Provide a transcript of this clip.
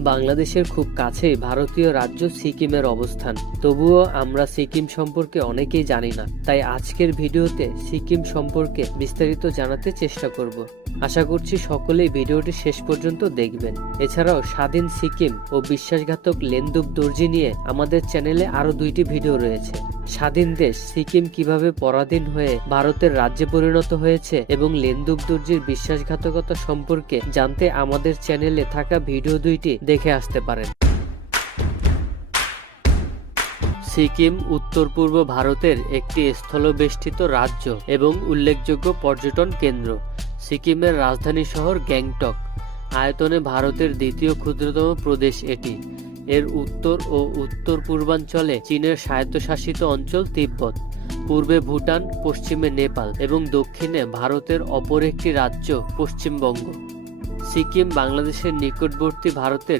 বাংলাদেশের খুব কাছেই ভারতীয় রাজ্য সিকিমের অবস্থান। তবুও আমরা সিকিম সম্পর্কে অনেকেই জানি না। তাই আজকের ভিডিওতে সিকিম সম্পর্কে বিস্তারিত জানাতে চেষ্টা করব। আশা করছি সকলেই ভিডিওটি শেষ পর্যন্ত দেখবেন। এছাড়াও স্বাধীন সিকিম ও বিশ্বাসঘাতক লেনদুব দর্জি নিয়ে আমাদের চ্যানেলে আরো 2টি ভিডিও রয়েছে। স্বাধীন দেশ সিকিম কিভাবে পরাধীন হয়ে ভারতের রাজ্যে পরিণত হয়েছে এবং লেনদুব দর্জির বিশ্বাসঘাতকতা সম্পর্কে জানতে আমাদের চ্যানেলে থাকা ভিডিও 2টি দেখে আসতে পারেন। সিকিম উত্তর পূর্ব ভারতের একটি স্থলবেষ্টিত রাজ্য এবং উল্লেখযোগ্য পর্যটন কেন্দ্র। সিকিমের রাজধানী শহর গ্যাংটক। আয়তনে ভারতের দ্বিতীয় ক্ষুদ্রতম প্রদেশ এটি। এর উত্তর ও উত্তর পূর্বাঞ্চলে চীনের স্বায়ত্তশাসিত অঞ্চল তিব্বত, পূর্বে ভুটান, পশ্চিমে নেপাল এবং দক্ষিণে ভারতের অপর একটি রাজ্য পশ্চিমবঙ্গ। সিকিম বাংলাদেশের নিকটবর্তী ভারতের